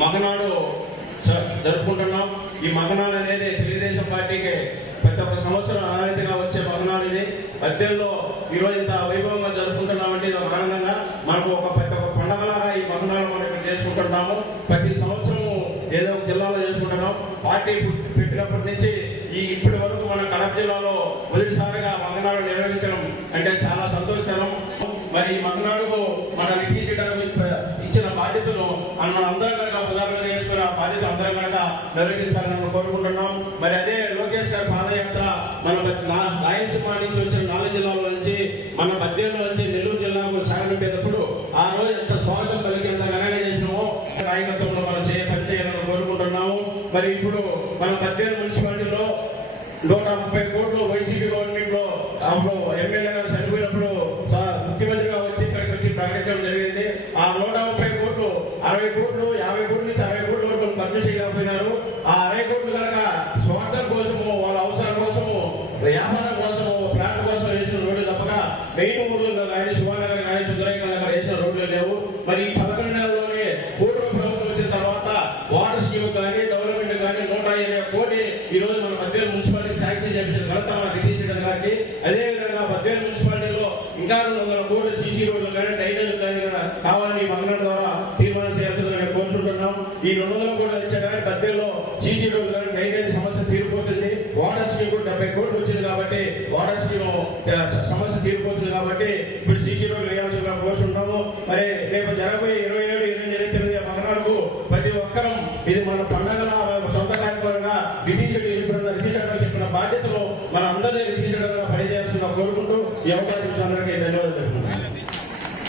మగనాడు జరుపుకుంటున్నాం. ఈ మగనాడు అనేది తెలుగుదేశం పార్టీకి ప్రతి ఒక్క సంవత్సరం ఆనవాయితీగా వచ్చే మగనాడు ఇది. మధ్యలో ఈ రోజు ఇంత వైభవంగా జరుపుకుంటున్నామంటే ఇది ఒక ఆనందంగా మనకు ఒక ప్రతి ఒక్క పండగలాగా ఈ మగనాడు మనం ఇక్కడ చేసుకుంటున్నాము. ప్రతి సంవత్సరం ఏదో ఒక జిల్లాలో చేసుకుంటున్నాం. పార్టీ పెట్టినప్పటి నుంచి ఈ ఇప్పటి వరకు మన కడప జిల్లాలో మొదటిసారిగా మగనాడు నిర్వహించడం అంటే చాలా సంతోషకరం. మరి ఈ మగనాడుకు మన తీసేయడానికి ఇచ్చిన మనం అందరం కనుక ఉదాహరణ చేసుకుని ఆ బాధ్యత అందరం కనుక నిర్వహించాలని కోరుకుంటున్నాం. మరి అదే లోకేష్ గారి పాదయాత్ర మన రాయలసీమ నుంచి వచ్చిన నాలుగు జిల్లాల నుంచి మన బద్వేలు నుంచి నెల్లూరు జిల్లాకు సాగనిపేటప్పుడు ఆ రోజు ఎంత స్వాగతం కలిగి ఎంత ఘనంగా చేసినామో నాయకత్వంలో మనం చేయ పని చేయాలని కోరుకుంటున్నాము. మరి ఇప్పుడు మన బద్వేలు మున్సిపాలిటీలో నూట ముప్పై కోట్లు వైసీపీ గవర్నమెంట్లో అప్పుడు ఎమ్మెల్యే గారు చనిపోయినప్పుడు సార్ ముఖ్యమంత్రిగా వచ్చి ఇక్కడికి వచ్చి ప్రకటించడం జరిగింది ఆ నూట ముప్పై కోట్లు అరవై కోట్లు యాభై కోట్ల నుంచి అరవై కోట్ల వరకు ఖర్చు ఆ అరవై కోట్లు కనుక స్వార్థం కోసము వాళ్ళ అవసరం కోసము వ్యాపారం కోసము ప్లాంట్ కోసం వేసిన రోడ్లు తప్పక మెయిన్ ఊర్లో కానీ శివానగర్ కానీ సుందరయ్య నగర్ వేసిన రోడ్లు లేవు. మరి ఈ పదకొండు నెలల్లోనే పూర్వ ప్రభుత్వం వచ్చిన తర్వాత వాటర్ స్కీమ్ కానీ డెవలప్మెంట్ కానీ నూట ఇరవై కోటి ఈ రోజు మన బద్వేలు మున్సిపాలిటీ శాంక్షన్ చేసిన ఘనత మన నితీష్ రెడ్డి గారికి. అదేవిధంగా విధంగా మున్సిపాలిటీలో ఇంకా రెండు వందల కోట్లు సీసీ రోడ్లు కానీ డ్రైనేజ్ కానీ కావాలని మంగళం ద్వారా ఈ రెండు వందలు కోట్లు కానీ పద్దెనిమిదిలో జీజీ రోడ్లు కానీ డ్రైనేజ్ సమస్య తీరిపోతుంది. వాటర్ స్కీమ్ కూడా డెబ్బై కోట్లు వచ్చింది కాబట్టి వాటర్ స్కీమ్ సమస్య తీరిపోతుంది కాబట్టి ఇప్పుడు సీసీ రోడ్లు వేయాల్సిన కోరుచుంటాము మరి రేపు జరగబోయే ఇరవై ఏడు ఇరవై ఎనిమిది తొమ్మిది పదనాలుగు ప్రతి ఒక్కరం ఇది మన పండగల సొంత కార్యక్రమంగా విధించడం చెప్పిన బాధ్యతలు మన అందరినీ విధించడం పనిచేయాల్సిందిగా కోరుకుంటూ ఈ అవకాశం అందరికీ ధన్యవాదాలు.